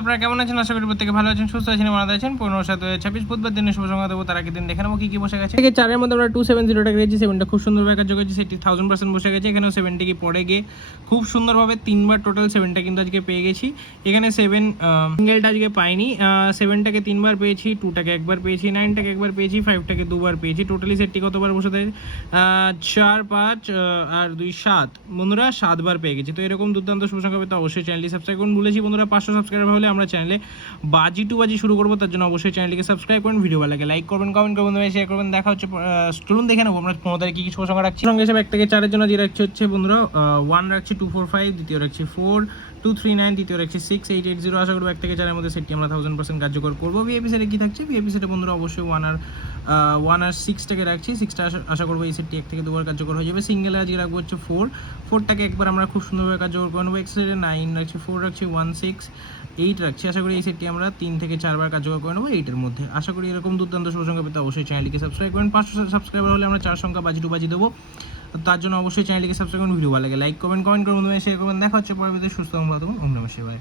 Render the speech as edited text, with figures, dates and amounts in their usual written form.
আপনারা কেমন আছেন? আশা করি প্রত্যেকে ভালো আছেন, সুস্থ আছেন, ভালো আছেন। 15/7/26 বুধবার দিনের শুভ সংবাদ দেবো, তার আগের দিন দেখে নেবো কি কি বসে গেছে। থেকে 4 এর মধ্যে আমরা 270 টাকা রেখেছি, 7টা খুব সুন্দরভাবে কাজ করেছি, সেটি 1000% বসে গেছে। এখানেও 7টি কি পড়ে গিয়ে খুব সুন্দরভাবে 3বার টোটাল 7টা কিন্তু আজকে পেয়ে গেছি। এখানে 7 সিঙ্গেলটা আজকে পাইনি, 7টাকে 3বার পেয়েছি, 2টাকে একবার পেয়েছি, 9টাকে একবার পেয়েছি, 5টাকে 2বার পেয়েছি। টোটালি সেটটি কতবার বসে থাকে? 4 5 আর 2 7 বন্ধুরা 7বার পেয়ে গেছি। তো এরকম দুর্দান্ত শুভ সংখ্যা পেতে অবশ্যই চ্যানেলটি সাবস্ক্রাইব করুন। বলেছি বন্ধুরা 500 সাবস্ক্রাইবার হলে আমরা চ্যানেলে বাজি টু বাজি শুরু করবো, তার জন্য অবশ্যই চ্যানেলটিকে সাবস্ক্রাইব করুন, ভিডিও ভালো লাগে লাইক করবেন, কমেন্ট করবেন, শেয়ার করবেন। দেখা হচ্ছে চলুন দেখে নেবো আমরা 15 তারিখে কি শুভ সংখ্যা রাখছি। সঙ্গে হিসেবে 1 থেকে 4-এর জন্য যে রাখছি হচ্ছে বন্ধুরা 1 রাখছি 245, দ্বিতীয় রাখছি 4 239, তৃতীয় রাখছি 6 880। আশা করবো 1 থেকে 4-এর মধ্যে সেটটি আমরা 1000% কার্যকর করবো। ভিআইপি সেটে কি থাকছে? ভিআইপি সেটে বন্ধুরা অবশ্যই 1 আর 6টাকে রাখছি। 6টা আশা করবো এই সেটটি 1 থেকে 2বার কার্যকর হয়ে যাবে। সিঙ্গেলে আজকে রাখবো হচ্ছে 4টাকে একবার আমরা খুব সুন্দরভাবে কার্যকর করে নেবো। এক্স সেটে 9 রাখছি, 4 রাখছি, 1 6 8 রাখছি। আশা করি এই সেটটি আমরা 3 থেকে 4বার কার্যকর করে নেবো 8-এর মধ্যে। আশা করি এরকম দুর্দান্ত শুভ সংখ্যা পেতে অবশ্যই চ্যানেলটিকে সাবস্ক্রাইব করেন। 500 সাবস্ক্রাইবার হলে আমরা 4 সংখ্যা বাজি টু বাজি দেবো, তার জন্য অবশ্যই চ্যানেলটিকে সাবস্ক্রাইব করুন, ভিডিও ভালো লাগে লাইক করবেন, কমেন্ট করুন, শেয়ার করবেন। দেখা হচ্ছে পরবর্তী সুস্থ ভালো থাকুন। ওম নমঃ শিবায়।